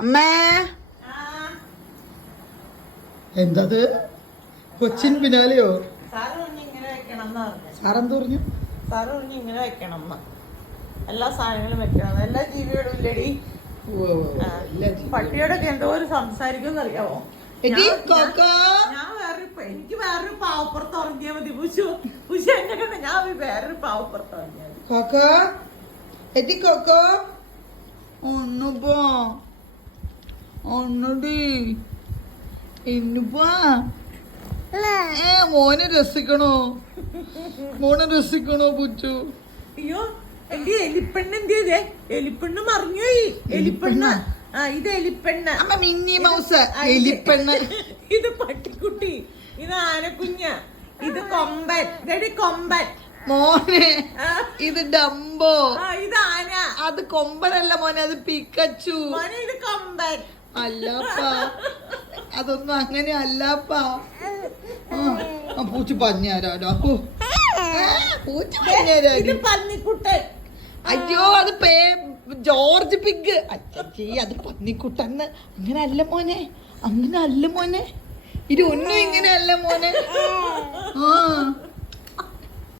അമ്മേ എന്തത് കൊച്ചിൻ പിന്നാലെയോ? സാറെന്ത് പറഞ്ഞു? സാറ് പറഞ്ഞു ഇങ്ങനെ വെക്കണം എല്ലാ സാധനങ്ങളും വെക്കണം. എല്ലാ ജീവിയോടും ഇല്ലടി. പട്ടിയോടൊക്കെ എന്തോ ഒരു സംസാരിക്കും അറിയാമോ? എനിക്ക് വേറൊരു പാവപ്പുറത്ത് ഉറങ്ങിയാൽ മതി. പുഷു എന്നെ കണ്ട ഞാൻ വേറൊരു പാവപ്പുറത്ത് ഉറങ്ങിയാൽ മോനെ രസിക്കണോ പുച്ചു? അയ്യോ എന്റെ എലിപ്പെണ്ണ് എന്തിയതേ? എലിപ്പെണ്ണ് മറിഞ്ഞുപോയി. എലിപ്പെണ്ണ് ഇത് എലിപ്പെണ്ണ്. മിന്നി മൗസ് എലിപ്പെണ്ണ്. ഇത് പട്ടിക്കുട്ടി. ഇത് ആനക്കുഞ്ഞ. ഇത് കൊമ്പൻ. ഇതടി കൊമ്പൻ. മോനെ ഇത് ഡംബോ. ഇത് ആന. അത് കൊമ്പനല്ല മോനെ, അത് പിക്കച്ചു. മോനെ ഇത് കൊമ്പൻ. അല്ലപ്പാ, അതൊന്നും അങ്ങനെ അല്ലപ്പാ. പൂച്ച പഞ്ഞാരാടോ. പൂച്ച പഞ്ഞാരാടി. പന്നിക്കുട്ടൻ. അയ്യോ അത് ജോർജ് പിഗ്. അച്ഛി അത് പന്നിക്കുട്ടന്ന്. അങ്ങനെ അല്ല മോനെ, ഇത് ഒന്നും ഇങ്ങനെ അല്ല മോനെ.